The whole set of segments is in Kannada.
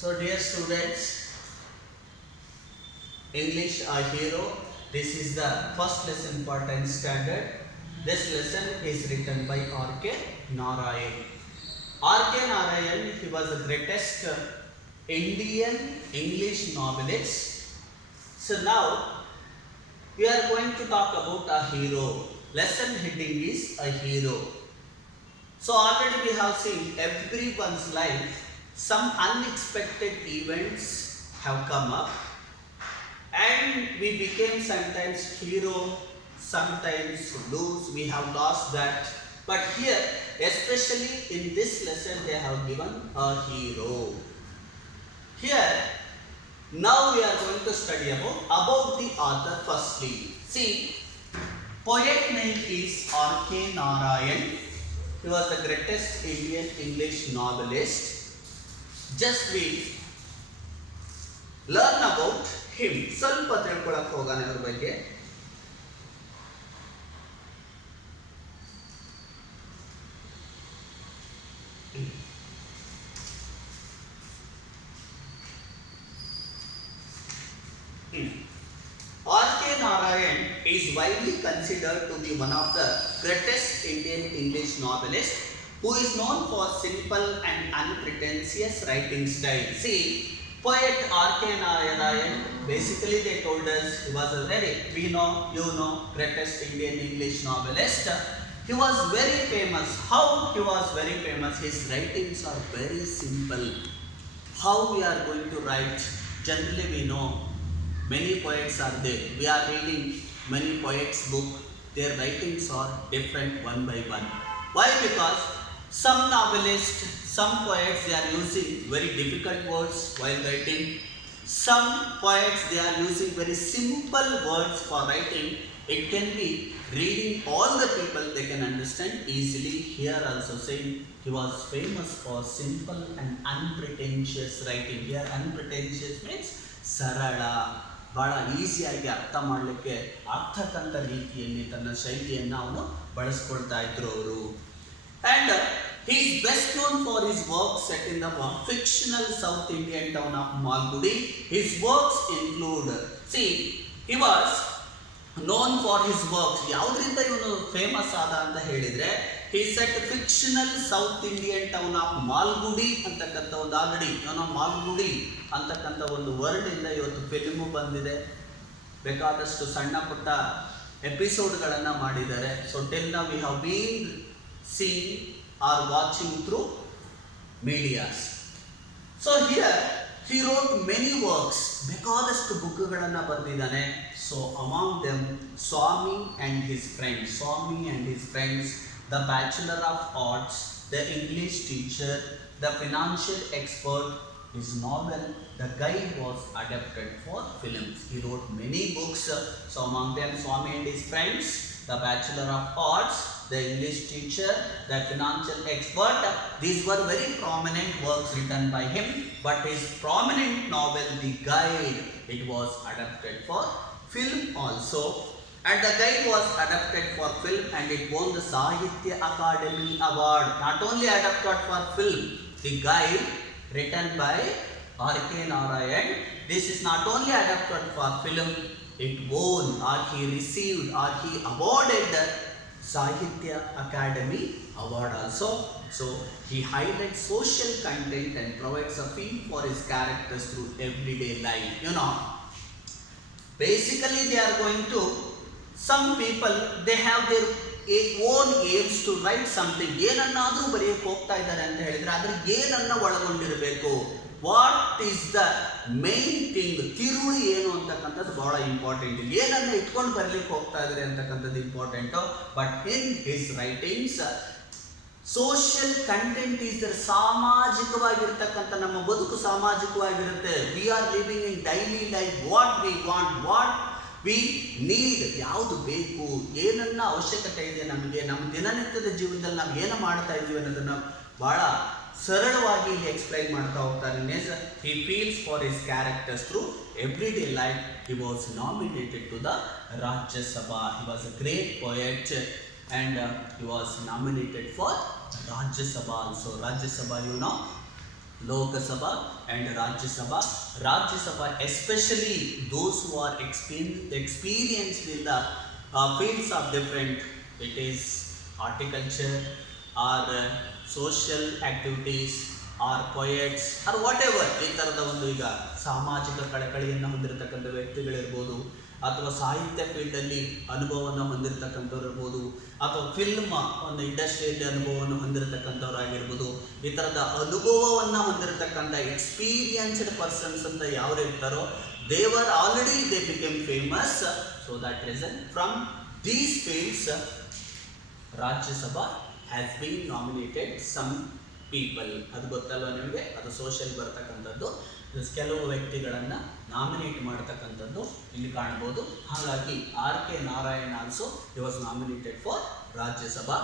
So dear students, English a hero. This is the first lesson for 10th standard. This lesson is written by R.K. Narayan. R.K. Narayan, he was the greatest Indian English novelist. So now we are going to talk about a hero. Lesson heading is a hero. So already we have seen everyone's life, some unexpected events have come up and we became sometimes hero, sometimes lose, we have lost that. But here, especially in this lesson, they have given a hero. Here, now we are going to study about the author firstly. See, poet name is R.K. Narayan. He was the greatest Indian English novelist. Just we learn about him. ಸ್ವಲ್ಪ ತಿಳ್ಕೊಳ್ಳೋಕೆ ಹೋಗೋಣ ಇದ್ರ ಬಗ್ಗೆ. R.K. Narayan is widely considered to be one of the greatest Indian English novelists who is known for simple and unpretentious writing style. See, poet R.K. Narayan, basically they told us he was a very, greatest Indian English novelist. He was very famous. How he was very famous? His writings are very simple. How we are going to write? Generally we know many poets are there. We are reading many poets' book. Their writings are different one by one. Why? Because some novelists, some poets, they are using very difficult words while writing. Some poets, they are using very simple words for writing. It can be reading all the people, they can understand easily. Here also saying he was famous for simple and unpretentious writing. Here unpretentious means sarala. ಬಹಳ ಈಸಿಯಾಗಿ ಅರ್ಥ ಮಾಡಲಿಕ್ಕೆ ಆಗ್ತಕ್ಕಂಥ ರೀತಿಯಲ್ಲಿ ತನ್ನ ಶೈಲಿಯನ್ನು ಅವನು ಬಳಸ್ಕೊಳ್ತಾ ಇದ್ರು ಅವರು. And he is best known for his works set in the fictional South Indian town of Malgudi. His works include, see, he was known for his works. ಯಾವುದರಿಂದ ಇವನು ಫೇಮಸ್ ಆದ ಅಂತ ಹೇಳಿದ್ರೆ, he set fictional South Indian town of Malgudi ಅಂತಕ್ಕಂಥ ಒಂದು ಆಲ್ರೆಡಿ ಮಾಲ್ಗುಡಿ ಅಂತಕ್ಕಂಥ ಒಂದು ವರ್ಡ್ ಇಂದ ಇವತ್ತು ಫಿಲ್ಮು ಬಂದಿದೆ. ಬೇಕಾದಷ್ಟು ಸಣ್ಣ ಪುಟ್ಟ ಎಪಿಸೋಡ್ಗಳನ್ನು ಮಾಡಿದ್ದಾರೆ. So till now we have been seen or watching through medias. So here he wrote many works. ಬೇಕಾದಷ್ಟು ಬುಕ್ಗಳನ್ನು ಬರೆದಿದ್ದಾನೆ. So among them Swami and his friends. Swami and his friends, The Bachelor of Arts, The English Teacher, The Financial Expert. His novel The Guide was adapted for films. He wrote many books. So among them Swami and his friends, The Bachelor of Arts, The English Teacher, The Financial Expert. These were very prominent works written by him. But his prominent novel The Guide, it was adapted for film also. And The Guide was adapted for film and it won the Sahitya Akademi Award. Not only adapted for film, The Guide written by R.K. Narayan, this is not only adapted for film, it won or he received or he awarded the Sahitya Akademi Award also. So he highlights social content and provides a feel for his characters through everyday life. Basically they are going to, some people, they have their own aims to write something. ಏನನ್ನಾದರೂ ಬರೆಯಕ್ಕೆ ಹೋಗ್ತಾ ಇದ್ದಾರೆ ಅಂತ ಹೇಳಿದ್ರೆ ಅದ್ರ ಏನನ್ನ ಒಳಗೊಂಡಿರಬೇಕು, what is the main thing, ತಿರುಳು ಏನು ಅಂತಕ್ಕಂಥದ್ದು ಬಹಳ ಇಂಪಾರ್ಟೆಂಟ್. ಏನನ್ನ ಇಟ್ಕೊಂಡು ಬರಲಿಕ್ಕೆ ಹೋಗ್ತಾ ಇದ್ದಾರೆ ಅಂತಕ್ಕಂಥದ್ದು important. But in his writings social content is there. ಸಾಮಾಜಿಕವಾಗಿರ್ತಕ್ಕಂಥ ನಮ್ಮ ಬದುಕು ಸಾಮಾಜಿಕವಾಗಿರುತ್ತೆ. We are living in daily life. What we want, what we need, ಯಾವುದು ಬೇಕು, ಏನನ್ನ ಅವಶ್ಯಕತೆ ಇದೆ ನಮಗೆ, ನಮ್ಮ ದಿನನಿತ್ಯದ ಜೀವನದಲ್ಲಿ ನಾವು ಏನು ಮಾಡ್ತಾ ಇದ್ದೀವಿ ಅನ್ನೋದನ್ನು ಬಹಳ ಸರಳವಾಗಿ ಇಲ್ಲಿ ಎಕ್ಸ್ಪ್ಲೈನ್ ಮಾಡ್ತಾ ಹೋಗ್ತಾರೆ. He feels for his characters through every day life. He was nominated to the Rajya Sabha. He was a great poet and he was nominated for Rajya Sabha also. Rajya Sabha, Lok Sabha and Rajya Sabha. Rajya Sabha, especially those who are experienced in the fields of different, it is horticulture or social activities or poets or whatever, ಈ ಥರದ ಒಂದು ಈಗ ಸಾಮಾಜಿಕ ಕಳಕಳಿಯನ್ನು ಹೊಂದಿರತಕ್ಕಂಥ ವ್ಯಕ್ತಿಗಳಿರ್ಬೋದು, ಅಥವಾ ಸಾಹಿತ್ಯ ಫೀಲ್ಡಲ್ಲಿ ಅನುಭವವನ್ನು ಹೊಂದಿರತಕ್ಕಂಥವ್ರು ಇರ್ಬೋದು, ಅಥವಾ ಫಿಲ್ಮ್ ಒಂದು ಇಂಡಸ್ಟ್ರಿಯಲ್ಲಿ ಅನುಭವವನ್ನು ಹೊಂದಿರತಕ್ಕಂಥವ್ರಾಗಿರ್ಬೋದು. ಈ ಥರದ ಅನುಭವವನ್ನು ಹೊಂದಿರತಕ್ಕಂಥ ಎಕ್ಸ್ಪೀರಿಯನ್ಸ್ಡ್ ಪರ್ಸನ್ಸ್ ಅಂತ ಯಾರು ಇರ್ತಾರೋ, ದೇವರ್ already they became famous. So that reason from these fields Rajya Sabha has been nominated some people. ಅದು ಗೊತ್ತಲ್ವ ನಿಮಗೆ, ಅದು ಸೋಷಿಯಲ್ ಬರ್ತಕ್ಕಂಥದ್ದು. ಕೆಲವು ವ್ಯಕ್ತಿಗಳನ್ನು ನಾಮಿನೇಟ್ ಮಾಡತಕ್ಕಂಥದ್ದು ಇಲ್ಲಿ ಕಾಣ್ಬೋದು. ಹಾಗಾಗಿ R.K. Narayan also he was nominated for Rajya Sabha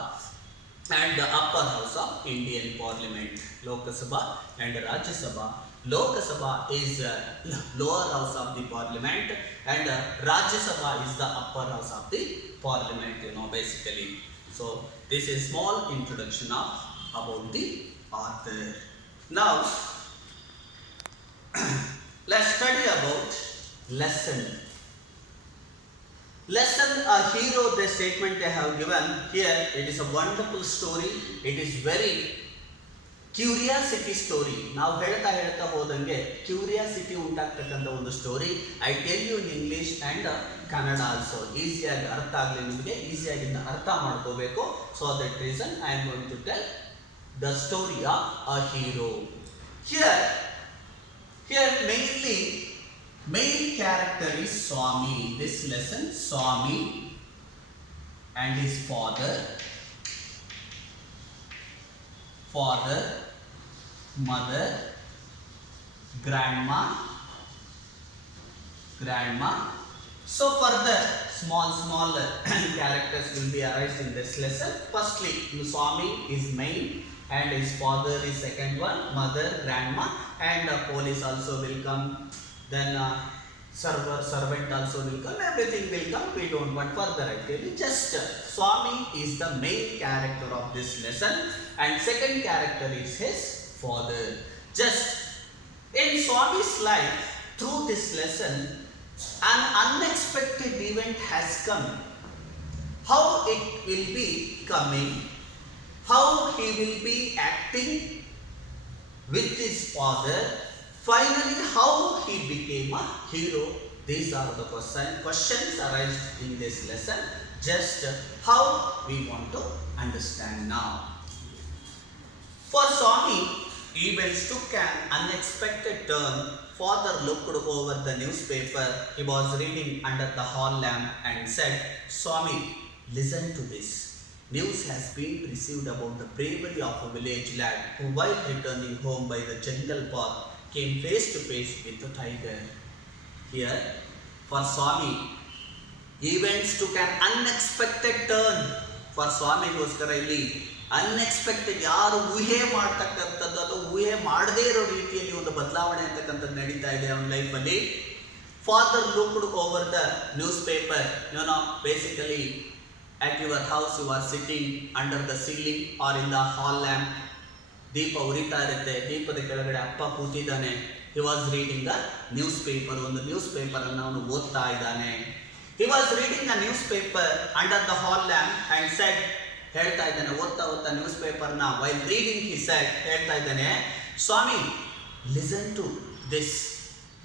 and the upper house of Indian parliament. Lok Sabha and Rajya Sabha. Lokasabha is lower house of the parliament and Rajya Sabha is the upper house of the parliament, basically. So this is small introduction of about the author. Now let's study about lesson. Lesson, a hero, the statement they have given here, it is a wonderful story. It is very curiosity story. ನಾವು ಹೇಳ್ತಾ ಹೋದಂಗೆ ಕ್ಯೂರಿಯಾಸಿಟಿ ಉಂಟಾಗ್ತಕ್ಕಂಥ ಒಂದು story. I tell you in English and Kannada also. ಈಸಿಯಾಗಿ ಅರ್ಥ ಆಗಲಿ ನಿಮಗೆ, ಈಸಿಯಾಗಿ ಅರ್ಥ ಮಾಡ್ಕೋಬೇಕು. So that reason I am going to tell the story of a hero. Here mainly main character is Swami. This lesson, Swami and his father, mother, grandma. So further small characters will be arised in this lesson. Firstly, Swami is main and his father is second one, mother, grandma, and police also will come. Then servant also will come, everything will come. We don't want further actually. Just Swami is the main character of this lesson and second character is his father. Just in Swami's life, through this lesson, an unexpected event has come. How it will be coming, how he will be acting with his father, finally how he became a hero. These are the questions arise in this lesson. Just how we want to understand now. For Swami, events took an unexpected turn. Father looked over the newspaper he was reading under the hall lamp and said, "Swami, listen to this. News has been received about the bravery of a village lad who, while returning home by the jungle path, came face to face with a tiger." Here, for Swami, events took an unexpected turn. For Swami goskara ಇಲ್ಲಿ ಅನ್ಎಕ್ಸ್ಪೆಕ್ಟೆಡ್, ಯಾರು ಊಹೆ ಮಾಡ್ತಕ್ಕಂಥದ್ದು ಅಥವಾ ಊಹೆ ಮಾಡದೇ ಇರೋ ರೀತಿಯಲ್ಲಿ ಒಂದು ಬದಲಾವಣೆ ಅಂತಕ್ಕಂಥದ್ದು ನಡೀತಾ ಇದೆ ಅವನ ಲೈಫಲ್ಲಿ. Father looked over the news paper. Basically at your house you are sitting under the ceiling or in the hall lamp. ದೀಪ ಉರಿತಾ ಇರುತ್ತೆ, ದೀಪದ ಕೆಳಗಡೆ ಅಪ್ಪ ಕೂತಿದ್ದಾನೆ. he was reading the newspaper. ಒಂದು ನ್ಯೂಸ್ ಪೇಪರ್ ಅನ್ನು ಅವನು ಓದ್ತಾ ಇದ್ದಾನೆ. he was reading the newspaper under the hall lamp and said, ಹೇಳ್ತಾ ಇದ್ದಾನೆ ಓದ್ತಾ ನ್ಯೂಸ್ ಪೇಪರ್ನ while reading he said, ಹೇಳ್ತಾ ಇದ್ದಾನೆ, "Swami, listen to this.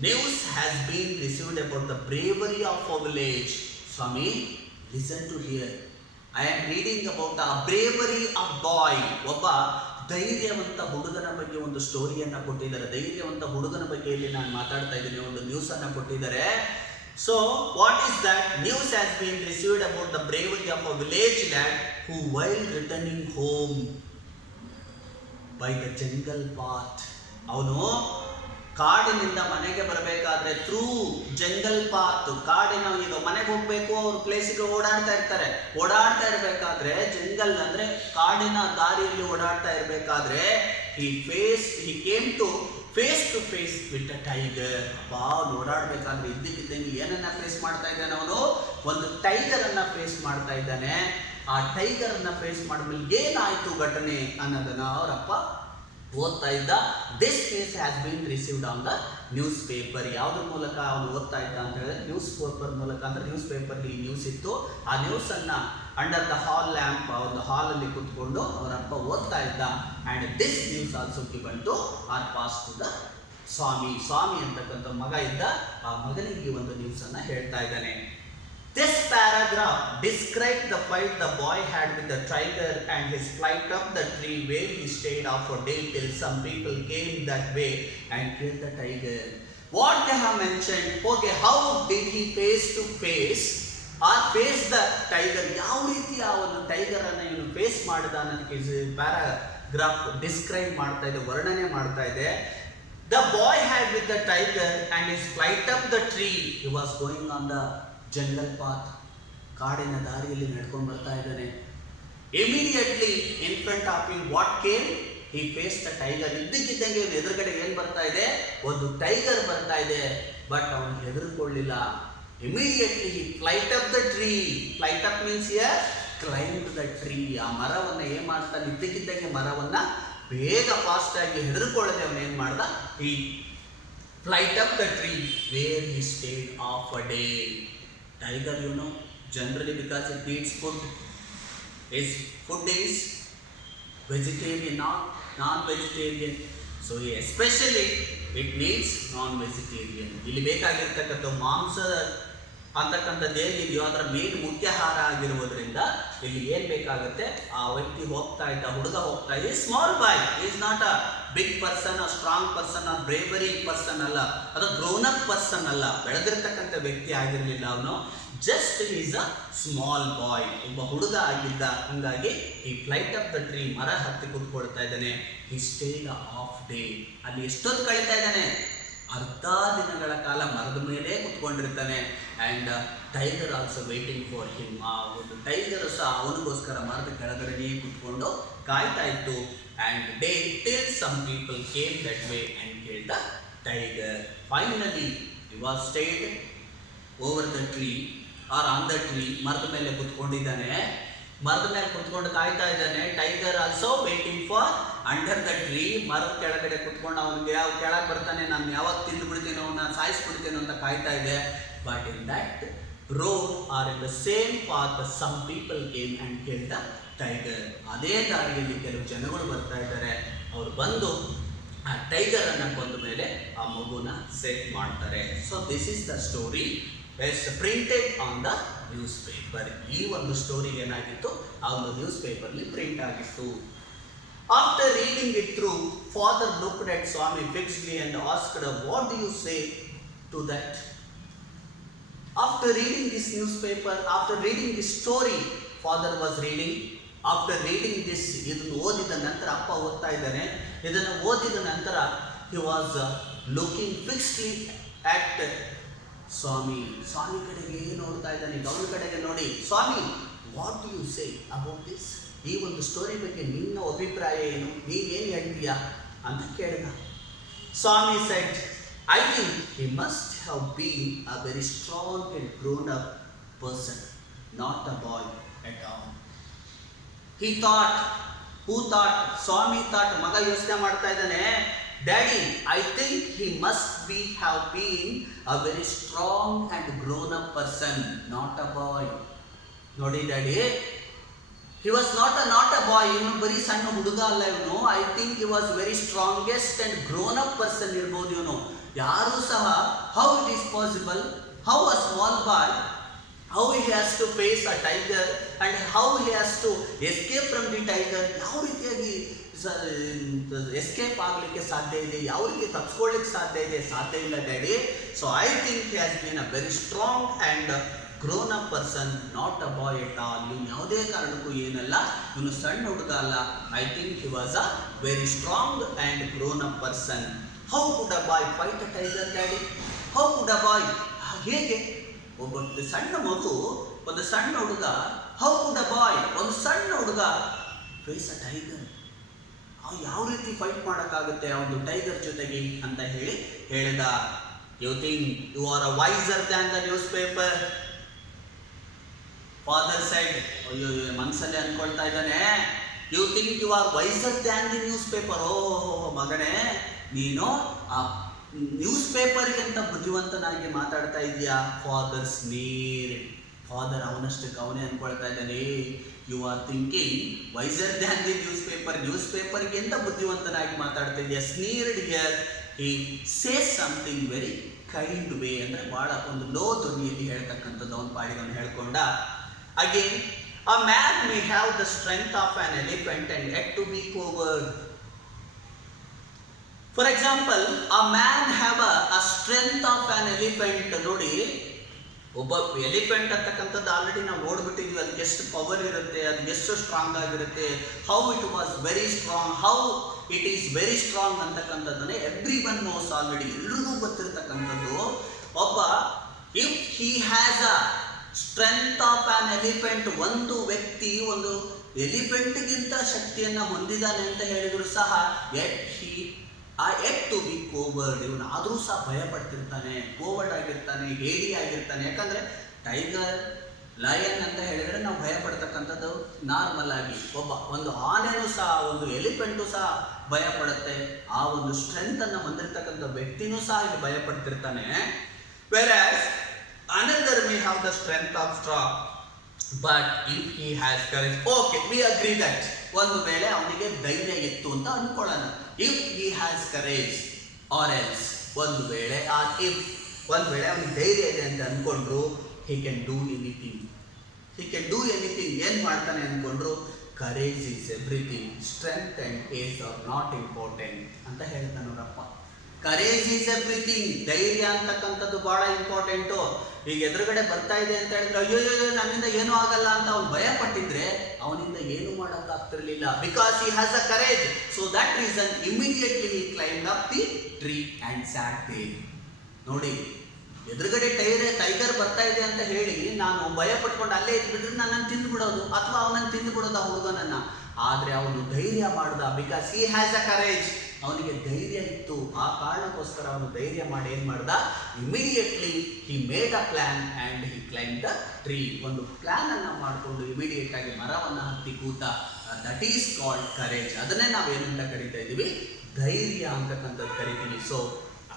News has been received about the bravery of a village. Swami, listen to here. I am reading about the bravery of boy." ಒಬ್ಬ ಧೈರ್ಯವಂತ ಹುಡುಗನ ಬಗ್ಗೆ ಒಂದು ಸ್ಟೋರಿಯನ್ನು ಕೊಟ್ಟಿದ್ದಾರೆ. ಧೈರ್ಯವಂತ ಹುಡುಗನ ಬಗ್ಗೆ ಇಲ್ಲಿ ನಾನು ಮಾತಾಡ್ತಾ ಇದ್ದೀನಿ, ಒಂದು ನ್ಯೂಸನ್ನು ಕೊಟ್ಟಿದ್ದಾರೆ. So what is that? News has been received about the bravery of a village lad who, while returning home by the jungle path, ಅವನು ಕಾಡಿನಿಂದ ಮನೆಗೆ ಬರಬೇಕಾದ್ರೆ ಥ್ರೂ ಜಂಗಲ್ ಪಾತ್, ಕಾಡಿನ ಈಗ ಮನೆಗೆ ಹೋಗ್ಬೇಕು, ಅವ್ರ ಪ್ಲೇಸಿಗೆ ಓಡಾಡ್ತಾ ಇರಬೇಕಾದ್ರೆ ಜಂಗಲ್ ಅಂದ್ರೆ ಕಾಡಿನ ದಾರಿಯಲ್ಲಿ ಓಡಾಡ್ತಾ ಇರಬೇಕಾದ್ರೆ he came to face with a tiger. ಓಡಾಡ್ಬೇಕಾದ್ರೆ ಇದ್ದಕ್ಕಿದ್ದಂಗೆ ಏನನ್ನ ಫೇಸ್ ಮಾಡ್ತಾ ಇದ್ದಾನೆ ಅವನು? ಒಂದು ಟೈಗರ್ ಅನ್ನ ಫೇಸ್ ಮಾಡ್ತಾ ಇದ್ದಾನೆ. ಆ ಟೈಗರ್ ಅನ್ನ ಫೇಸ್ ಮಾಡಿದ್ಮೇಲೆ ಏನಾಯ್ತು ಘಟನೆ ಅನ್ನೋದನ್ನ ಅವರಪ್ಪ ಓದ್ತಾ ಇದ್ದ. This news has been received on the news paper. ಯಾವುದ್ರ ಮೂಲಕ ಅವನು ಓದ್ತಾ ಇದ್ದ ಅಂತ ಹೇಳಿದ್ರೆ ನ್ಯೂಸ್ ಪೇಪರ್ ಮೂಲಕ. ಅಂದರೆ ನ್ಯೂಸ್ ಪೇಪರ್ಲಿ ನ್ಯೂಸ್ ಇತ್ತು, ಆ ನ್ಯೂಸನ್ನು ಅಂಡರ್ ದ ಹಾಲ್ ಲ್ಯಾಂಪ್, ಒಂದು ಹಾಲಲ್ಲಿ ಕೂತ್ಕೊಂಡು ಅವರಪ್ಪ ಓದ್ತಾ ಇದ್ದ. And this news also given to or pass to the Swami. Swami ಅಂತಕ್ಕಂಥ ಮಗ ಇದ್ದ, ಆ ಮಗನಿಗೆ ಈ ಒಂದು ನ್ಯೂಸನ್ನು ಹೇಳ್ತಾ ಇದ್ದಾನೆ. This paragraph described the fight the boy had with the tiger and his flight up the tree where he stayed off for day till some people came that way and killed the tiger. What they have mentioned, okay, how did he face to face or face the tiger? ಯಾವ ರೀತಿ ಆ ಒಂದು ಟೈಗರ್ ಅನ್ನು ಇವನು ಫೇಸ್ ಮಾಡಿದ ಅನ್ನೋದಕ್ಕೆ ಪ್ಯಾರಾಗ್ರಾಫ್ ಡಿಸ್ಕ್ರೈಬ್ ಮಾಡ್ತಾ ಇದೆ, ವರ್ಣನೆ ಮಾಡ್ತಾ ಇದೆ. The boy had with the tiger and his flight up the tree. He was going on the jungle path. ಕಾಡಿನ ದಾರಿಯಲ್ಲಿ ನಡ್ಕೊಂಡು ಬರ್ತಾ ಇದ್ದಾನೆ. Immediately in front of him what came, he faced the tiger. ಇದ್ದಕ್ಕಿದ್ದಂಗೆ ಎದುರುಗಡೆ ಏನು ಬರ್ತಾ ಇದೆ, ಒಂದು ಟೈಗರ್ ಬರ್ತಾ ಇದೆ. ಬಟ್ ಅವನು ಹೆದರ್ಕೊಳ್ಳಿಲ್ಲ. Immediately he flight up the tree. Flight up means here climb the tree. ಆ ಮರವನ್ನು ಏನು ಮಾಡ್ತಾನೆ, ಇದ್ದಕ್ಕಿದ್ದಂಗೆ ಮರವನ್ನು ಬೇಗ ಫಾಸ್ಟಾಗಿ ಹೆದರ್ಕೊಳ್ಳದೆ ಅವನು ಏನು ಮಾಡ್ದ, he flight up the tree where he stayed of a day. Tiger, you know, generally because it eats food, its food is vegetarian, not non-vegetarian. So especially it needs non-vegetarian. ಇಲ್ಲಿ ಬೇಕಾಗಿರ್ತಕ್ಕಂಥ ಮಾಂಸ ಅಂತಕ್ಕಂಥದ್ದು ಏನಿದೆಯೋ ಅದರ ಮೇನ್ ಮುಖ್ಯ ಆಹಾರ ಆಗಿರುವುದರಿಂದ ಇಲ್ಲಿ ಏನು ಬೇಕಾಗುತ್ತೆ, ಆ ವ್ಯಕ್ತಿ ಹೋಗ್ತಾ ಇದ್ದ, ಹುಡುಗ ಹೋಗ್ತಾ ಇದೆ. Small boy is not a big person, a strong person, a bravery person ಅಲ್ಲ, ಅದು ಗ್ರೋನ್ ಅಪ್ ಪರ್ಸನ್ ಅಲ್ಲ, ಬೆಳೆದಿರ್ತಕ್ಕಂಥ ವ್ಯಕ್ತಿ ಆಗಿರಲಿಲ್ಲ ಅವನು. ಜಸ್ಟ್ ಈಸ್ ಅ ಸ್ಮಾಲ್ ಬಾಯ್, ಒಬ್ಬ ಹುಡುಗ ಆಗಿದ್ದ. ಹಂಗಾಗಿ ಈ ಫ್ಲೈಟ್ ಆಫ್ ದ ಟ್ರೀ, ಮರ ಹತ್ತಿ ಕೂತ್ಕೊಳ್ತಾ ಇದ್ದಾನೆ. ಈ ಸ್ಟೇಡ್ ಆಫ್ ಡೇ, ಅಲ್ಲಿ ಎಷ್ಟೊತ್ತು ಕಳೀತಾ ಇದ್ದಾನೆ, ಅರ್ಧ ದಿನಗಳ ಕಾಲ ಮರದ ಮೇಲೆ ಕುತ್ಕೊಂಡಿರ್ತಾನೆ. And tiger also waiting for him. ಆ ಒಂದು ಟೈಗರ್ ಸಹ ಅವನಿಗೋಸ್ಕರ ಮರದ ಕೆಳಗಡೆನೇ ಕುತ್ಕೊಂಡು ಕಾಯ್ತಾ ಇತ್ತು. And day till some people came that way and kill the tiger. Finally he was stayed over the tree or on the tree. ಮರದ ಮೇಲೆ ಕುತ್ಕೊಂಡಿದ್ದಾನೆ, ಮರದ ಮೇಲೆ ಕುತ್ಕೊಂಡು ಕಾಯ್ತಾ ಇದ್ದಾನೆ. Tiger also waiting for under the tree. ಮರದ ಕೆಳಗಡೆ ಕುತ್ಕೊಂಡು ಅವನಿಗೆ ಯಾವ ಕೆಳಗೆ ಬರ್ತಾನೆ, ನಾನು ಯಾವಾಗ ತಿಂದು ಬಿಡ್ತೀನೋ, ನಾನು ಸಾಯಿಸ್ಬಿಡ್ತೇನೋ ಅಂತ ಕಾಯ್ತಾ ಇದೆ. But in that road or in the same path some people came and kill the tiger. ಅದೇ ದಾರಿಯಲ್ಲಿ ಕೆಲವು ಜನಗಳು ಬರ್ತಾ ಇದ್ದಾರೆ. ಅವರು ಬಂದು ಆ ಟೈಗರನ್ನು ಕೊಂದ ಮೇಲೆ ಆ ಮಗುನ ಸೆಟ್ ಮಾಡ್ತಾರೆ. So this is the story is printed on the newspaper. ಈ ಒಂದು ಸ್ಟೋರಿ ಏನಾಗಿತ್ತು, ಆ ಒಂದು ನ್ಯೂಸ್ ಪೇಪರ್ಲಿ ಪ್ರಿಂಟ್ ಆಗಿತ್ತು. After reading it through, father looked at Swami fixedly and asked, what do you say to that? After reading this newspaper, after reading this story, father was reading. After reading this, ಇದನ್ನು ಓದಿದ ನಂತರ, ಅಪ್ಪ ಓದ್ತಾ ಇದ್ದಾನೆ, ಇದನ್ನು ಓದಿದ ನಂತರ he was looking fixedly at ಸ್ವಾಮಿ. ಸ್ವಾಮಿ ಕಡೆಗೆ ನೋಡ್ತಾ ಇದ್ದಾನೆ, ಅವನ ಕಡೆಗೆ ನೋಡಿ, Swami what do you say about this? ಈ ಒಂದು ಸ್ಟೋರಿ ಬಗ್ಗೆ ನಿನ್ನ ಅಭಿಪ್ರಾಯ ಏನು, ನೀನೇನು ಹೇಳ್ತೀಯಾ ಅಂತ ಕೇಳಿದ. Swami said, I think he must have been a very strong and grown up person, not a boy at all. He thought, who thought? Swami thought. ಮಗ ಯೋಚನೆ ಮಾಡ್ತಾ ಇದ್ದಾನೆ, daddy I think he must have been a very strong and grown up person, not a boy. ನೋಡಿ daddy, he was not a boy. ಇವನು ಬರೀ ಸಣ್ಣ ಹುಡುಗ ಅಲ್ಲ ಇವನು. I think he was very strongest and grown up person ಇರ್ಬೋದು ಇವನು. ಯಾರು ಸಹ how it is possible, how a small boy, how he has to face a tiger and how he has to escape from the tiger, ಯಾವ ರೀತಿಯಾಗಿ ಎಸ್ಕೇಪ್ ಆಗಲಿಕ್ಕೆ ಸಾಧ್ಯ ಇದೆ, ಯಾವ ರೀತಿ ತಪ್ಪಿಸ್ಕೊಳ್ಳಿಕ್ಕೆ ಸಾಧ್ಯ ಇದೆ? ಸಾಧ್ಯ ಇಲ್ಲ daddy. So I think he has been a very strong and grown up person, not a boy at all. ಇವನು ಯಾವುದೇ ಕಾರಣಕ್ಕೂ ಏನಲ್ಲ, ಇವನು ಸಣ್ಣ ಹುಡುಗ ಅಲ್ಲ. I think he was a very strong and grown up person. How could a boy fight a tiger daddy? How could a boy, ಹೇಗೆ ಒಬ್ಬ ಸಣ್ಣ ಮಗು, ಒಂದು ಸಣ್ಣ ಹುಡುಗ, ಹೌ ಕುಡ್ ಅ ಬಾಯ್, ಒಂದು ಸಣ್ಣ ಹುಡುಗ ಫೇಸ್ ಅ ಟೈಗರ್? ಯಾವ ರೀತಿ ಫೈಟ್ ಮಾಡೋಕ್ಕಾಗುತ್ತೆ ಆ ಒಂದು ಟೈಗರ್ ಜೊತೆಗೆ ಅಂತ ಹೇಳಿ ಹೇಳಿದ. You think you are a wiser than the newspaper? Father side, ಅಯ್ಯೋ ಮನಸ್ಸಲ್ಲಿ ಅಂದ್ಕೊಳ್ತಾ ಇದ್ದಾನೆ, you think you are wiser than the newspaper. ಓಹೋ ಮಗನೇ, ನೀನು ಆ ನ್ಯೂಸ್ ಪೇಪರ್ಗಿಂತ ಬುದ್ಧಿವಂತನಾಗಿ ಮಾತಾಡ್ತಾ ಇದೆಯಾ. ಫಾದರ್ ಸ್ನೀರ್, ಫಾದರ್ ಅವನಷ್ಟಕ್ಕೆ ಅವನೇ ಅನ್ಕೊಳ್ತಾ ಇದ್ದಾನೆ, you are thinking wiser than the ನ್ಯೂಸ್ ಪೇಪರ್ಗಿಂತ ಬುದ್ಧಿವಂತನಾಗಿ ಮಾತಾಡ್ತಾ ಇದೆಯಾ. Sneered here he says something very kind way, ಅಂದರೆ ಭಾಳ ಒಂದು ಲೋ ಧ್ವನಿಯಲ್ಲಿ ಹೇಳ್ತಕ್ಕಂಥದ್ದು ಅವನ ಪಾಡಿಗೆ ಅವನು ಹೇಳ್ಕೊಂಡ. Again, a man may have the strength of an elephant and yet to be coward. For example, a man have a strength of an elephant. ನೋಡಿ, ಒಬ್ಬ ಎಲಿಫೆಂಟ್ ಅಂತಕ್ಕಂಥದ್ದು ಆಲ್ರೆಡಿ ನಾವು ನೋಡ್ಬಿಟ್ಟಿದ್ವಿ, ಅದಕ್ಕೆ ಎಷ್ಟು ಪವರ್ ಇರುತ್ತೆ, ಅದು ಎಷ್ಟು ಸ್ಟ್ರಾಂಗ್ ಆಗಿರುತ್ತೆ, how it was very strong, how it is very strong ಅಂತಕ್ಕಂಥದ್ದನ್ನೇ ಎವ್ರಿ ಒನ್ ನೋಸ್ ಆಲ್ರೆಡಿ, ಎಲ್ರಿಗೂ ಗೊತ್ತಿರತಕ್ಕಂಥದ್ದು. ಒಬ್ಬ if he has a strength of an elephant, ಒಂದು ವ್ಯಕ್ತಿ ಒಂದು ಎಲಿಫೆಂಟ್ಗಿಂತ ಶಕ್ತಿಯನ್ನು ಹೊಂದಿದ್ದಾನೆ ಅಂತ ಹೇಳಿದ್ರು ಸಹ ಎಟ್ ಟು ಬಿ ಕೋವರ್ಡ್, ಇವನು ಆದರೂ ಸಹ ಭಯ ಪಡ್ತಿರ್ತಾನೆ, ಕೋವರ್ಡ್ ಆಗಿರ್ತಾನೆ, ಹೇಡಿ ಆಗಿರ್ತಾನೆ. ಯಾಕಂದರೆ ಟೈಗರ್, ಲಯನ್ ಅಂತ ಹೇಳಿದರೆ ನಾವು ಭಯ ಪಡ್ತಕ್ಕಂಥದ್ದು ನಾರ್ಮಲ್ ಆಗಿ. ಒಂದು ಆನೆನೂ ಸಹ, ಒಂದು ಎಲಿಫೆಂಟು ಸಹ ಭಯ ಪಡುತ್ತೆ. ಆ ಒಂದು ಸ್ಟ್ರೆಂತನ್ನು ಹೊಂದಿರತಕ್ಕಂಥ ವ್ಯಕ್ತಿನೂ ಸಹ ಇಲ್ಲಿ ಭಯ ಪಡ್ತಿರ್ತಾನೆ. ವೆರಾಸ್ another may have the strength of straw, but if he has courage, okay, we agree that ಒಂದು ವೇಳೆ ಅವನಿಗೆ ಧೈರ್ಯ ಇತ್ತು ಅಂತ ಅನ್ಕೊಳ್ಳೋಣ. if he has courage or else, ಒಂದು ವೇಳೆ ಅವನಿಗೆ ಧೈರ್ಯ ಇದೆ ಅಂತ ಅನ್ಕೊಂಡ್ರು, he can do anything. ಏನು ಮಾಡ್ತಾನೆ ಅನ್ಕೊಂಡ್ರು, courage is everything, strength and age are not important ಅಂತ ಹೇಳ್ತಾನೆ ಅವರಪ್ಪ. ಕರೇಜ್ ಈಸ್ ಎವ್ರಿಥಿಂಗ್, ಧೈರ್ಯ ಅಂತಕ್ಕಂಥದ್ದು ಬಹಳ ಇಂಪಾರ್ಟೆಂಟು. ಈಗ ಎದುರುಗಡೆ ಬರ್ತಾ ಇದೆ ಅಂತ ಹೇಳಿದ್ರೆ ಅಯ್ಯೋ ನನ್ನಿಂದ ಏನೂ ಆಗಲ್ಲ ಅಂತ ಅವ್ನು ಭಯ ಪಟ್ಟಿದ್ರೆ ಅವನಿಂದ ಏನು ಮಾಡೋಕ್ಕಾಗ್ತಿರ್ಲಿಲ್ಲ. Because he has a courage, so that reason immediately he climb up the tree and sat there. ನೋಡಿ, ಎದುರುಗಡೆ ಟೈಗರ್ ಬರ್ತಾ ಇದೆ ಅಂತ ಹೇಳಿ ನಾನು ಭಯ ಪಟ್ಕೊಂಡು ಅಲ್ಲೇ ಇದ್ಬಿಟ್ರೆ ನನ್ನನ್ನು ತಿಂದುಬಿಡೋದು, ಅಥವಾ ಅವನನ್ನು ತಿಂದುಬಿಡೋದು ಆ ಹುಡುಗನನ್ನು. ಆದರೆ ಅವನು ಧೈರ್ಯ ಮಾಡ್ದ, because he has a courage, ಅವನಿಗೆ ಧೈರ್ಯ ಇತ್ತು. ಆ ಕಾರಣಕ್ಕೋಸ್ಕರ ಅವನು ಧೈರ್ಯ ಮಾಡಿ ಏನು ಮಾಡ್ದ, immediately he made a plan and he climb the tree. ಒಂದು ಪ್ಲ್ಯಾನನ್ನು ಮಾಡಿಕೊಂಡು ಇಮಿಡಿಯೇಟ್ ಆಗಿ ಮರವನ್ನು ಹತ್ತಿ ಕೂತ. That is called courage. ಅದನ್ನೇ ನಾವು ಏನಂತ ಕರಿತಾ ಇದ್ದೀವಿ, ಧೈರ್ಯ ಅಂತಕ್ಕಂಥದ್ದು ಕರಿತೀವಿ. ಸೊ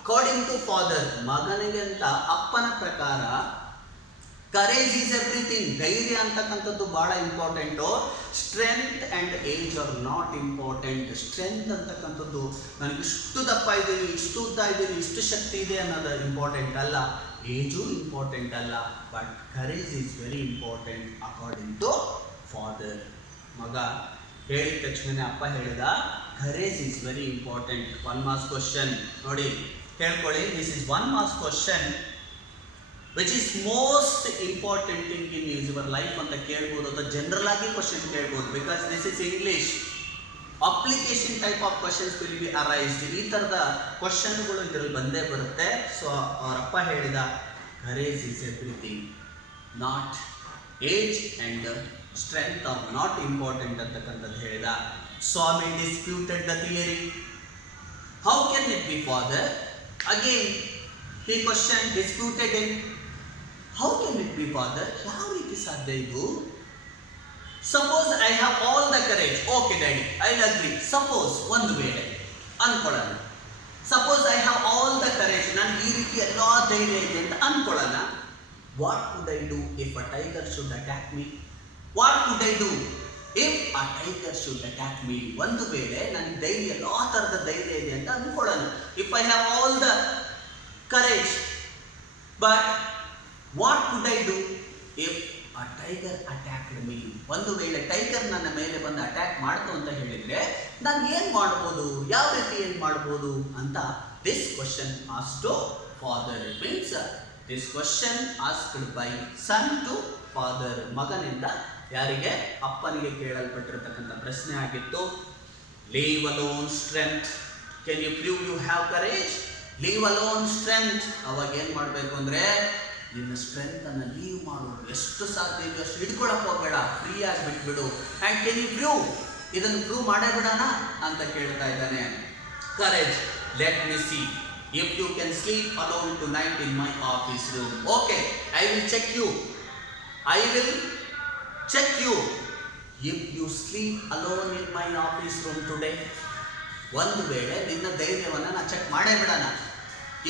ಅಕಾರ್ಡಿಂಗ್ ಟು ಫಾದರ್, ಮಗನಿಗಿಂತ ಅಪ್ಪನ ಪ್ರಕಾರ ಕರೇಜ್ ಈಸ್ ಎವ್ರಿಥಿಂಗ್, ಧೈರ್ಯ ಅಂತಕ್ಕಂಥದ್ದು ಭಾಳ important. Strength and age are not important. Strength ಅಂತಕ್ಕಂಥದ್ದು ನನಗೆ ಇಷ್ಟು ದಪ್ಪ ಇದ್ದೀನಿ, ಇಷ್ಟು ಉದ್ದ ಇದ್ದೀನಿ, ಇಷ್ಟು ಶಕ್ತಿ ಇದೆ ಅನ್ನೋದು ಇಂಪಾರ್ಟೆಂಟ್ ಅಲ್ಲ, ಏಜು ಇಂಪಾರ್ಟೆಂಟ್ ಅಲ್ಲ. But courage is very important according to father. ಮಗ ಹೇಳಿದ ತಕ್ಷಣ ಅಪ್ಪ ಹೇಳಿದ, courage is very important. 1 marks question ನೋಡಿ, ಕೇಳ್ಕೊಳ್ಳಿ. This is 1 marks question which is most important thing in your life ಅಂತ ಕೇಳ್ಬೋದು, ಅಥವಾ ಜನರಲ್ ಆಗಿ ಕ್ವಶನ್ ಕೇಳ್ಬೋದು. Because this is English, application type of questions will be arised. ಈ ಥರದ ಕ್ವಶನ್ಗಳು ಇದರಲ್ಲಿ ಬಂದೇ ಬರುತ್ತೆ. ಸೊ ಅವರಪ್ಪ ಹೇಳಿದ, courage is everything, not age and strength are not important ಅಂತಕ್ಕಂಥದ್ದು ಹೇಳಿದ. Swami disputed the theory. How can it be father? Again he questioned, disputed him. How can it be father? ಯಾವ ರೀತಿ ಸಾಧ್ಯ ಇದು? Suppose I have all the courage. Okay daddy, I'll agree. Suppose, ಒಂದು ವೇಳೆ ಅನ್ಕೊಳ್ಳೋಣ, suppose I have all the courage, ನಾನು ಈ ರೀತಿ ಎಲ್ಲ ಧೈರ್ಯ ಇದೆ ಅಂತ ಅನ್ಕೊಳ್ಳೋಣ. What could I do if a tiger should attack me? What could I do if a tiger should attack me? ಒಂದು ವೇಳೆ ನನಗೆ ಧೈರ್ಯ, ಎಲ್ಲ ಥರದ ಧೈರ್ಯ ಇದೆ ಅಂತ ಅನ್ಕೊಳ್ಳೋಣ. If I have all the courage, but what could I do if a tiger attacked me? ಒಂದು ವೇಳೆ ಟೈಗರ್ ನನ್ನ ಮೇಲೆ ಬಂದು ಅಟ್ಯಾಕ್ ಮಾಡ್ತು ಅಂತ ಹೇಳಿದ್ರೆ ನಾನು ಏನು ಮಾಡ್ಬೋದು, ಯಾವ ರೀತಿ ಏನು ಮಾಡ್ಬೋದು ಅಂತ this question asked to father. Means this question asked by son to father. ಮಗನಿಂದ ಯಾರಿಗೆ? ಅಪ್ಪನಿಗೆ ಕೇಳಲ್ಪಟ್ಟಿರತಕ್ಕಂಥ ಪ್ರಶ್ನೆ ಆಗಿತ್ತು. Leave alone strength, can you prove you have courage? Leave alone strength. ಅವಾಗ ಏನು ಮಾಡಬೇಕು ಅಂದರೆ, ನಿನ್ನ ಸ್ಟ್ರೆಂತನ್ನು ಲೀವ್ ಮಾಡು, ಎಷ್ಟು ಸಾಧ್ಯ ಇದೆಯೋ ಅಷ್ಟು ಹಿಡ್ಕೊಳಕ್ಕೆ ಹೋಗಬೇಡ, ಫ್ರೀಯಾಗಿ ಬಿಟ್ಬಿಡು. ಆ್ಯಂಡ್ ಕೆನ್ ಯು ಪ್ರೂವ್, ಇದನ್ನು ಪ್ರೂವ್ ಮಾಡೇ ಬಿಡೋಣ ಅಂತ ಕೇಳ್ತಾ ಇದ್ದಾನೆ. Courage, let me see if you can sleep alone tonight in my office room. Okay, I will check you, if you sleep alone in my office room today, ಒಂದು ವೇಳೆ ನಿನ್ನ ಧೈರ್ಯವನ್ನು ನಾನು ಚೆಕ್ ಮಾಡೇ ಬಿಡೋಣ.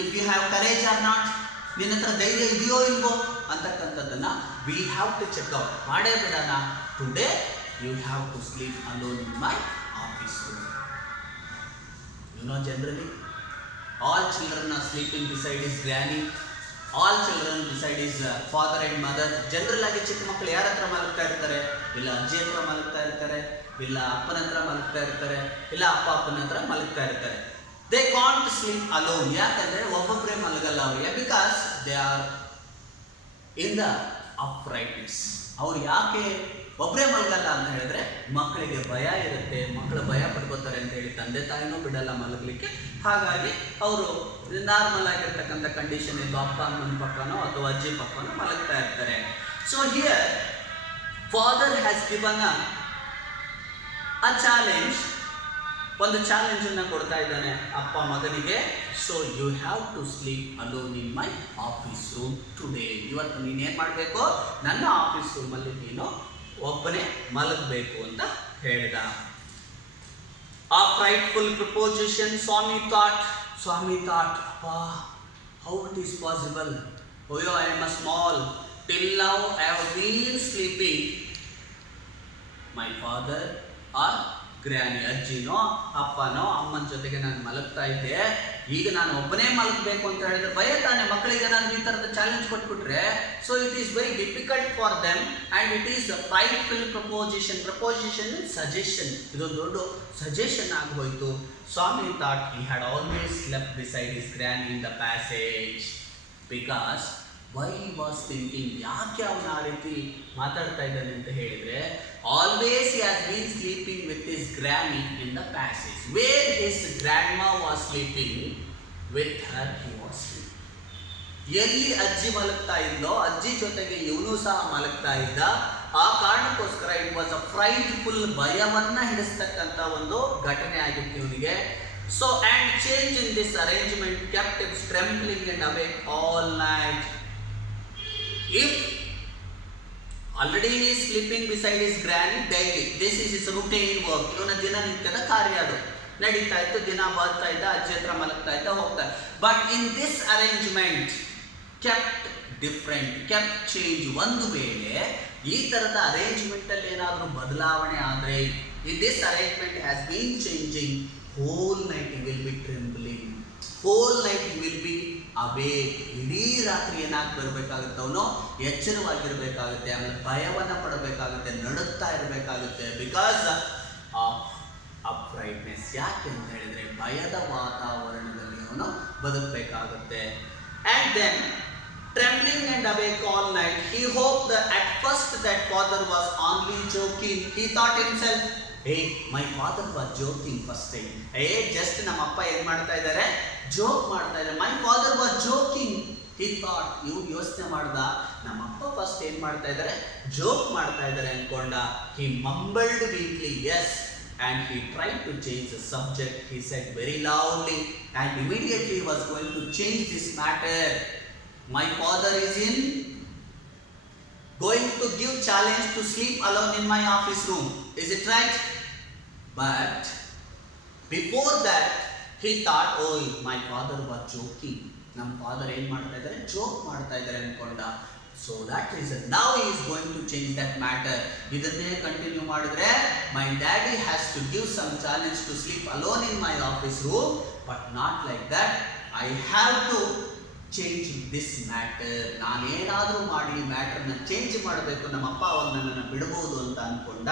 If you have courage or not, ನಿನ್ನ ಹತ್ರ ಧೈರ್ಯ ಇದೆಯೋ ಇಲ್ವೋ ಅಂತಕ್ಕಂಥದ್ದನ್ನು we have to check out ಮಾಡೇ ಬಿಡೋಣ. Today you have to sleep alone in my office room. You know, generally all children are sleeping beside his granny, all children beside his father and mother. General ಆಗಿ ಚಿಕ್ಕ ಮಕ್ಕಳು ಯಾರ ಹತ್ರ ಮಲಗ್ತಾ ಇರ್ತಾರೆ? ಇಲ್ಲ ಅಜ್ಜಿ ಹತ್ರ ಮಲಗ್ತಾ ಇರ್ತಾರೆ, ಇಲ್ಲ ಅಪ್ಪನ ಹತ್ರ ಮಲಗ್ತಾ ಇರ್ತಾರೆ, ಇಲ್ಲ ಅಪ್ಪನ ಹತ್ರ ಮಲಗ್ತಾ ಇರ್ತಾರೆ. They can't sleep alone. ಯಾಕಂದ್ರೆ ಒಬ್ಬೊಬ್ಬರೇ ಮಲಗಲ್ಲ ಅವರಿಗೆ, because they are in the uprightness. ಅವ್ರು ಯಾಕೆ ಒಬ್ಬರೇ ಮಲಗಲ್ಲ ಅಂತ ಹೇಳಿದ್ರೆ, ಮಕ್ಕಳಿಗೆ ಭಯ ಇರುತ್ತೆ, ಮಕ್ಕಳು ಭಯ ಪಡ್ಕೋತಾರೆ ಅಂತ ಹೇಳಿ ತಂದೆ ತಾಯಿನೂ ಬಿಡಲ್ಲ ಮಲಗಲಿಕ್ಕೆ. ಹಾಗಾಗಿ ಅವರು ನಾರ್ಮಲ್ ಆಗಿರ್ತಕ್ಕಂಥ ಕಂಡೀಷನ್ ಇದ್ದು ಅಪ್ಪ ಅಮ್ಮನ ಪಕ್ಕನೋ ಅಥವಾ ಅಜ್ಜಿ ಪಕ್ಕನೋ ಮಲಗ್ತಾ ಇರ್ತಾರೆ. So here father has given a challenge, ಒಂದು ಚಾಲೆಂಜ್ ಅನ್ನು ಕೊಡ್ತಾ ಇದ್ದಾನೆ ಅಪ್ಪ ಮಗನಿಗೆ. So you have to sleep alone in my office room today. ಇವತ್ತು ನೀನೇನು ಮಾಡಬೇಕು? ನನ್ನ ಆಫೀಸ್ ರೂಮಲ್ಲಿ ನೀನು ಒಬ್ಬನೇ ಮಲಗಬೇಕು ಅಂತ ಹೇಳಿದ. A frightful proposition Swami thought, ಅಪ್ಪ, ಹೌ ಇಟ್ ಈಸ್ ಪಾಸಿಬಲ್? ಓಯೋ, I am a small, till now I have been sleeping my father or granny, ಅಜ್ಜಿನೋ ಅಪ್ಪನೋ ಅಮ್ಮನ ಜೊತೆಗೆ ನಾನು ಮಲಗ್ತಾ ಇದ್ದೆ, ಈಗ ನಾನು ಒಬ್ಬನೇ ಮಲಗಬೇಕು ಅಂತ ಹೇಳಿದ್ರೆ ಭಯ ತಾನೆ ಮಕ್ಕಳಿಗೆ. ನಾನು ಈ ಥರದ ಚಾಲೆಂಜ್ ಕೊಟ್ಬಿಟ್ರೆ, so it is very difficult for them and it is frightful proposition. Proposition means suggestion. ಇದೊಂದು ದೊಡ್ಡ ಸಜೆಷನ್ ಆಗೋಯ್ತು. Swami thought he had always slept beside his granny in the passage, because why was thinking, ಯಾಕೆ ಅವನು ಆ ರೀತಿ ಮಾತಾಡ್ತಾ ಇದ್ದಾನೆ ಅಂತ ಹೇಳಿದರೆ, always he has been sleeping with his granny in the passage, where his grandma was sleeping with her he was sleeping. ಎಲ್ಲಿ ಅಜ್ಜಿ ಮಲಗ್ತಾ ಇದ್ದೋ ಅಜ್ಜಿ ಜೊತೆಗೆ ಇವನು ಸಹ ಮಲಗ್ತಾ ಇದ್ದ. ಆ ಕಾರಣಕ್ಕೋಸ್ಕರ ಇಟ್ ವಾಸ್ ಅ ಫ್ರೈಟ್ಫುಲ್, ಭಯವನ್ನ ಹಿಡಿಸ್ತಕ್ಕಂಥ ಒಂದು ಘಟನೆ ಆಗಿತ್ತು ಇವನಿಗೆ. So and change in this arrangement kept him trembling and awake all night. If already he is sleeping beside his granny daily, this is his routine work. ಇವನ ದಿನನಿತ್ಯದ ಕಾರ್ಯ ಅದು ನಡೀತಾ ಇತ್ತು. ದಿನ ಬರ್ತಾ ಇದ್ದ, ಅಜ್ಜಿ ಹತ್ರ ಮಲಗ್ತಾ ಇದ್ದ, ಹೋಗ್ತಾ. But in this arrangement kept different, kept change. ಒಂದು ವೇಳೆ ಈ ಥರದ ಅರೇಂಜ್ಮೆಂಟಲ್ಲಿ ಏನಾದರೂ ಬದಲಾವಣೆ ಆದರೆ, in this arrangement has been changing, whole night you will be trembling, whole night you will be awake. ಇಡೀ ರಾತ್ರಿ ಏನಾಗಿ ಬರಬೇಕಾಗುತ್ತೆ, ಅವನು ಎಚ್ಚರವಾಗಿರಬೇಕಾಗುತ್ತೆ, ಆಮೇಲೆ ಭಯವನ್ನು ಪಡಬೇಕಾಗುತ್ತೆ, ನಡುತ್ತಾ ಇರಬೇಕಾಗುತ್ತೆ. Because of uprightness. ಯಾಕೆ ಅಂತ ಹೇಳಿದರೆ ಭಯದ ವಾತಾವರಣದಲ್ಲಿ ಅವನು ಬದುಕಬೇಕಾಗುತ್ತೆ. And then trembling and awake all night, he hoped that at first that father was only joking. He thought himself, hey, my father was joking first time. Hey, just ನಮ್ಮ ಅಪ್ಪ ಏನು ಮಾಡ್ತಾ ಇದ್ದಾರೆ? ಜೋಕ್ ಮಾಡ್ತಾ ಇದ್ದಾರೆ. My father was joking. He thought, ಇವ್ರು ಯೋಚನೆ ಮಾಡ್ದ, ನಮ್ಮ ಅಪ್ಪ ಫಸ್ಟ್ ಏನು ಮಾಡ್ತಾ ಇದ್ದಾರೆ? ಜೋಕ್ ಮಾಡ್ತಾ ಇದ್ದಾರೆ ಅನ್ಕೊಂಡ. He mumbled weakly, yes, and he tried to change the subject. He said very loudly, and immediately he was going to change this matter. My father is going to give challenge to sleep alone in my office room. Is it right? But before that he thought, oh, my father was joking. ನಮ್ಮ ಫಾದರ್ ಏನು ಮಾಡ್ತಾ ಇದ್ದಾರೆ? ಜೋಕ್ ಮಾಡ್ತಾ ಇದ್ದಾರೆ ಅನ್ಕೊಂಡ. So that is now he is going to change that matter. ಇದನ್ನೇ ಕಂಟಿನ್ಯೂ ಮಾಡಿದ್ರೆ, my daddy has to give some challenge to sleep alone in my office room, but not like that. I have to change this matter. ನಾನೇನಾದರೂ ಮಾಡಿ ಮ್ಯಾಟರ್ನ ಚೇಂಜ್ ಮಾಡಬೇಕು, ನಮ್ಮಪ್ಪ ಅವಾಗ ನನ್ನನ್ನು ಬಿಡಬಹುದು ಅಂತ ಅಂದ್ಕೊಂಡ.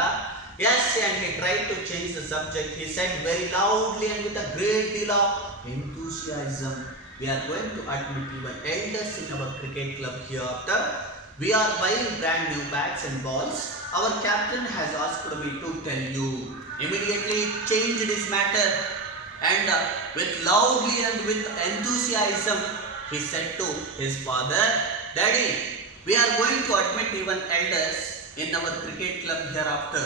Yes, and he try to change the subject. He said very loudly and with a great deal of enthusiasm, we are going to admit even elders in our cricket club hereafter. We are buying brand new bats and balls. Our captain has asked me to tell you. Immediately changed this matter, and with loudly and with enthusiasm he said to his father, Daddy, we are going to admit even elders in our cricket club hereafter.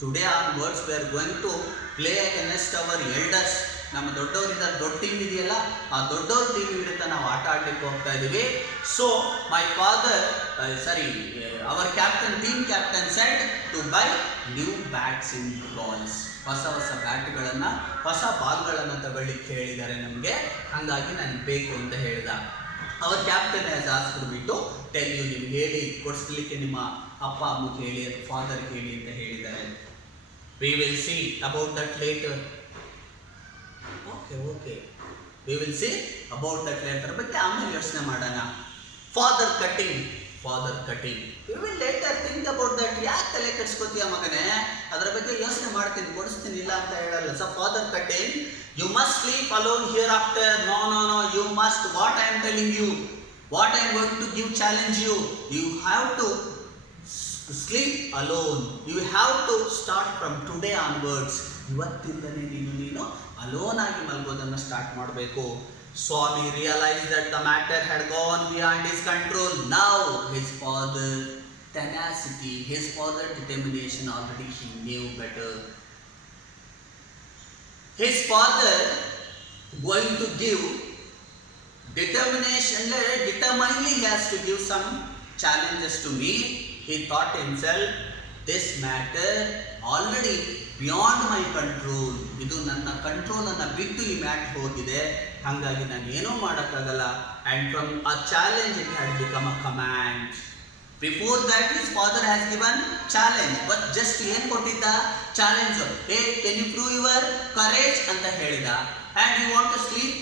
Today onwards we are going to play against our elders ನಮ್ಮ ದೊಡ್ಡವರಿಂದ ದೊಡ್ಡ ಟೀಮ್ ಇದೆಯಲ್ಲ, ಆ ದೊಡ್ಡವ್ರ ಟೀಮ್ ವಿರುದ್ಧ ನಾವು ಆಟ ಆಡಲಿಕ್ಕೆ ಹೋಗ್ತಾ ಇದ್ದೀವಿ. So my father our captain, team captain said to buy new bats in balls. ಹೊಸ ಬ್ಯಾಟ್ಗಳನ್ನು, ಹೊಸ ಬಾಲ್ಗಳನ್ನು ತಗೊಳ್ಳಿಕ್ಕೆ ಹೇಳಿದ್ದಾರೆ ನಮಗೆ. ಹಾಗಾಗಿ ನನಗೆ ಬೇಕು ಅಂತ ಹೇಳಿದ. Our captain has asked me to tell you, ನಿಮ್ಗೆ ಹೇಳಿ ಕೊಡಿಸ್ಲಿಕ್ಕೆ ನಿಮ್ಮ ಅಪ್ಪ ಅಮ್ಮಗೆ ಹೇಳಿ, ಫಾದರ್ಗೆ ಹೇಳಿ ಅಂತ ಹೇಳಿದ್ದಾರೆ. We will see about that later. Okay we will see about that later ಬಗ್ಗೆ ಆಮೇಲೆ ಯೋಚನೆ ಮಾಡೋಣ. Father cutting we will later think about that. ಯಾಕೆ ತಲೆ ಕೆಡಿಸ್ಕೋತೀಯ ಮಗನೇ, ಅದರ ಬಗ್ಗೆ ಯೋಚನೆ ಮಾಡ್ತೀನಿ, ಕೊಡಿಸ್ತೀನಿ, ಇಲ್ಲ ಅಂತ ಹೇಳಲ್ಲ. So father cutting, you must sleep alone hereafter. No you must, what I am telling you, what I am going to give challenge you, you have to sleep alone. You have to start from today onwards. ಇವತ್ತಿಂದನೇ ನೀನು ಅಲೋನ್ ಆಗಿ ಮಲಗೋದನ್ನು ಸ್ಟಾರ್ಟ್ ಮಾಡಬೇಕು. Swami realized that the matter had gone beyond his control. Now his father tenacity, his father determination, already he knew better. His father going to give determination, determinedly he has to give some challenges to me. He thought himself, this matter already beyond my control. ಇದು ನನ್ನ ಕಂಟ್ರೋಲನ್ನು ಬಿಟ್ಟು ಈ ಮ್ಯಾಟ್ ಹೋಗಿದೆ, ಹಾಗಾಗಿ ನಾನು ಏನೂ ಮಾಡೋಕ್ಕಾಗಲ್ಲ. And from a challenge it had become a command. Before that his father has given challenge, but just ಏನು ಕೊಟ್ಟಿದ್ದ challenge, hey can you prove your courage ಅಂತ ಹೇಳಿದ. And you want to sleep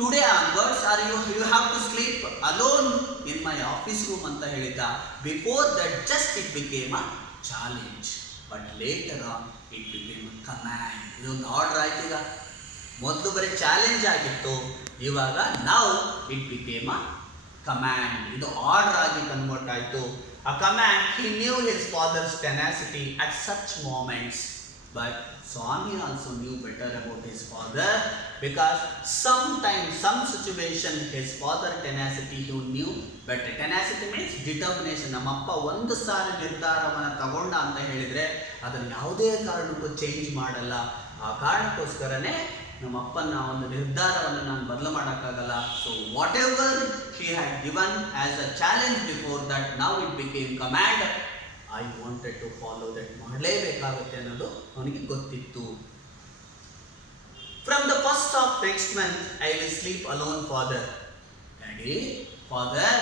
today onwards, or you have to sleep alone in my office room ಅಂತ ಹೇಳಿದ್ದ. Before that just it became a challenge, but later on it became a command. ಇದೊಂದು ಆರ್ಡರ್ ಆಯ್ತು. ಈಗ ಮೊದಲು ಬರೀ ಚಾಲೆಂಜ್ ಆಗಿತ್ತು, ಇವಾಗ ನಾವು ಇಟ್ ಬಿಕೇಮ್ ಅ ಕಮ್ಯಾಂಡ್. ಇದು ಆರ್ಡರ್ ಆಗಿ ಕನ್ವರ್ಟ್ ಆಯಿತು. A command. He knew his father's tenacity at such moments, but Swami also knew better about his father, because sometimes, some situation, his father tenacity he knew better. Tenacity means determination. ನಮ್ಮ ಅಪ್ಪ ಒಂದು ಸಾರಿ ನಿರ್ಧಾರವನ್ನು ತಗೊಂಡ ಅಂತ ಹೇಳಿದರೆ ಅದನ್ನು ಯಾವುದೇ ಕಾರಣಕ್ಕೂ ಚೇಂಜ್ ಮಾಡಲ್ಲ. ಆ ಕಾರಣಕ್ಕೋಸ್ಕರನೇ ನಮ್ಮ ಅಪ್ಪನ ಒಂದು ನಿರ್ಧಾರವನ್ನು ನಾನು ಬದಲು ಮಾಡೋಕ್ಕಾಗಲ್ಲ. So whatever he had given as a challenge before that, now it became command. I wanted to follow that. ಮಾಡಲೇಬೇಕಾಗುತ್ತೆ ಅನ್ನೋದು ಅವನಿಗೆ ಗೊತ್ತಿತ್ತು. From the first of next month I will sleep alone father. Daddy, father,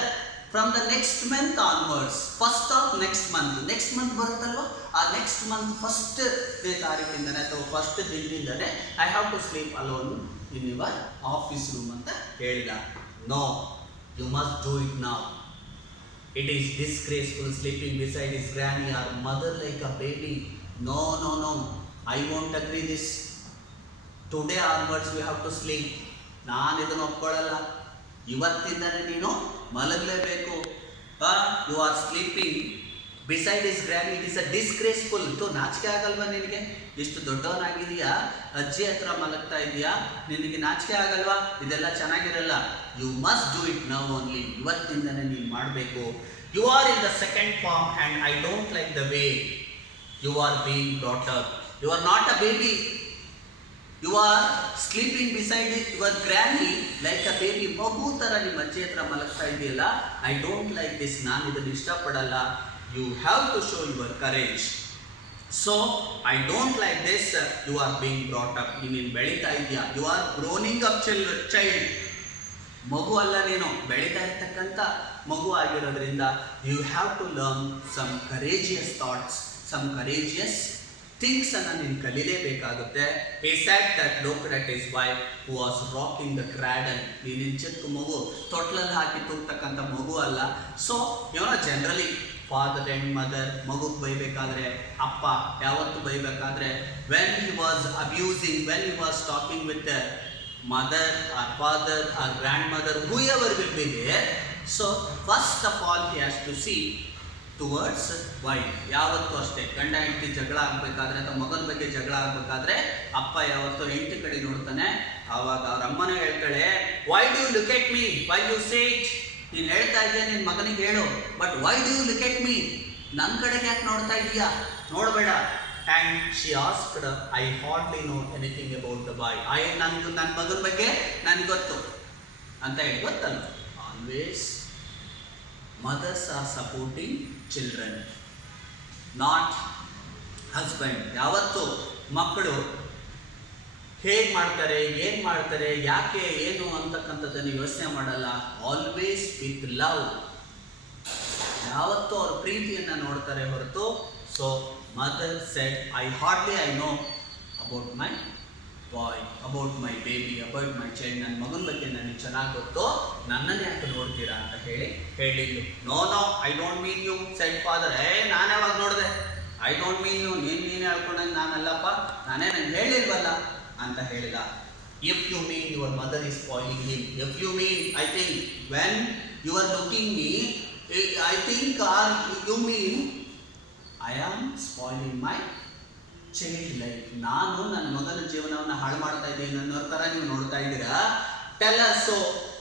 from the next month onwards, first of next month ಬರುತ್ತಲ್ವ, ಆ ನೆಕ್ಸ್ಟ್ ಮಂತ್ ಫಸ್ಟ್ನೇ ತಾರೀಕಿಂದನೇ ಅಥವಾ ಫಸ್ಟ್ ದಿನದಿಂದನೇ I have to sleep alone in your office room ಅಂತ ಹೇಳಿದ. No, you must do it now. It is disgraceful sleeping beside his granny or mother like a baby. No, I won't agree this. Today onwards we have to sleep. ನಾನು ಇದನ್ನು ಒಪ್ಕೊಳ್ಳಲ್ಲ. ಇವತ್ತಿಂದನೇ ನೀನು ಮಲಗಲೇಬೇಕು. You are sleeping beside his granny. It is a disgraceful. ನಾಚಿಕೆ ಆಗಲ್ವಾ ನಿನಗೆ? ಇಷ್ಟು ದೊಡ್ಡವನಾಗಿದೆಯಾ, ಅಜ್ಜಿ ಹತ್ರ ಮಲಗ್ತಾ ಇದೆಯಾ, ನಿನಗೆ ನಾಚಿಕೆ ಆಗಲ್ವಾ? ಇದೆಲ್ಲ ಚೆನ್ನಾಗಿರಲ್ಲ. You must do it now only. ಇವತ್ತಿಂದನೇ ನೀನು ಮಾಡಬೇಕು. You are in the second form and I don't like the way you are being brought up. You are not a baby. You are sleeping beside your granny like a baby. ಮಗು ಥರ ನಿಮ್ಮ ಅಜ್ಜಿ ಹತ್ರ ಮಲಗ್ತಾ ಇದೆಯಲ್ಲ. I don't like this. ನಾನು ಇದನ್ನು ಇಷ್ಟಪಡಲ್ಲ. You have to show your courage. So I don't like this. You are being brought up. ನೀನು ಬೆಳೀತಾ ಇದೆಯಾ. You are growing up child. ಮಗು ಅಲ್ಲ ನೀನು, ಬೆಳೀತಾ ಇರ್ತಕ್ಕಂಥ ಮಗು ಆಗಿರೋದ್ರಿಂದ you have to learn some courageous thoughts, some courageous things ಅನ್ನು ನೀನು ಕಲೀಲೇಬೇಕಾಗುತ್ತೆ. He said that looked at his wife who was rocking the cradle. ನೀನು ಚಿಕ್ಕ ಮಗು, ತೊಟ್ಲಲ್ಲಿ ಹಾಕಿ ತೂಗ್ತಕ್ಕಂಥ ಮಗು ಅಲ್ಲ. So generally father and mother ಮಗುಗೆ ಬೈಬೇಕಾದ್ರೆ, ಅಪ್ಪ ಯಾವತ್ತು ಬೈಬೇಕಾದ್ರೆ, when he was abusing, when he was talking with mother or father or grandmother, whoever will be there. So first of all he has to see towards wife. ಯಾವತ್ತೂ ಅಷ್ಟೇ, ಗಂಡ ಹೆಂಡತಿ ಜಗಳ ಆಗಬೇಕಾದ್ರೆ ಅಥವಾ ಮಗನ ಬಗ್ಗೆ ಜಗಳ ಆಗಬೇಕಾದ್ರೆ ಅಪ್ಪ ಯಾವತ್ತೂ ಹೆಂಡತಿ ಕಡೆ ನೋಡ್ತಾನೆ. ಆವಾಗ ಅವ್ರ ಅಮ್ಮನೇ ಹೇಳ್ತಾಳೆ, why do you look at me, why you say it. ನೀನು ಹೇಳ್ತಾ ಇದೆಯಾ ನಿನ್ನ ಮಗನಿಗೆ ಹೇಳು, but why do you look at me, ನನ್ನ ಕಡೆಗೆ ಯಾಕೆ ನೋಡ್ತಾ ಇದೀಯಾ, ನೋಡಬೇಡ. and she asked, I hardly know anything about the boy. ನನ್ನ ಮಗನ ಬಗ್ಗೆ ನನಗೆ ಗೊತ್ತು ಅಂತ ಹೇಳಿ ಗೊತ್ತಲ್ಲ. Always mothers are supporting children, not husband. ಯಾವತ್ತು ಮಕ್ಕಳು ಹೇಗೆ ಮಾಡ್ತಾರೆ, ಏನು ಮಾಡ್ತಾರೆ, ಯಾಕೆ ಏನು ಅಂತಕ್ಕಂಥದ್ದನ್ನು ಯೋಚನೆ ಮಾಡಲ್ಲ. ಆಲ್ವೇಸ್ ವಿತ್ ಲವ್, ಯಾವತ್ತೂ ಅವ್ರ ಪ್ರೀತಿಯನ್ನು ನೋಡ್ತಾರೆ ಹೊರತು. So mother said, I know about my boy, about my baby, about my child. ನನ್ನ ಮಗನ ಬಗ್ಗೆ ನನಗೆ ಚೆನ್ನಾಗಿ ಗೊತ್ತು, ನನ್ನನ್ನು ಯಾಕೆ ನೋಡ್ತೀರಾ ಅಂತ ಹೇಳಿದ್ದು. No I don't mean you said father. ನಾನು ಯಾವಾಗ ನೋಡಿದೆ, ಐ ಡೋಂಟ್ ಮೀನ್ ಯು, ನೀನು ಹೇಳ್ಕೊಂಡಂಗೆ ನಾನಲ್ಲಪ್ಪ, ನಂಗೆ ಹೇಳಿಲ್ವಲ್ಲ ಅಂತ ಹೇಳಿದ. If you mean your mother is spoiling him, if you mean, I think when you are looking me, I think are you mean I am spoiling my child life. ನಾನು ನನ್ನ ಮಗನ ಜೀವನವನ್ನು ಹಾಳು ಮಾಡ್ತಾ ಇದ್ದೀನಿ ಅನ್ನೋ ಥರ ನೀವು ನೋಡ್ತಾ ಇದ್ದೀರಾ. Tell us so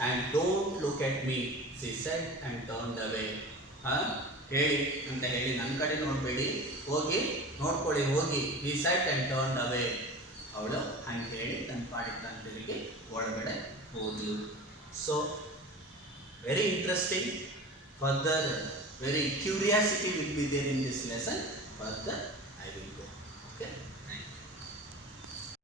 and don't look at me, she said and turned away. ಹೇಳಿ ಅಂತ ಹೇಳಿ ನನ್ನ ಕಡೆ ನೋಡಬೇಡಿ, ಹೋಗಿ ನೋಡ್ಕೊಳ್ಳಿ ಹೋಗಿ. He said and turned away. ಅವಳು ಹಂಗೆ ಹೇಳಿ ತನ್ನ ಪಾಡಿಗೆ ತನ್ನ ತಿರುಗಿ ಒಳಗಡೆ ಹೋದ್ಲು. So very interesting. Further very curiosity will be there in this lesson. Further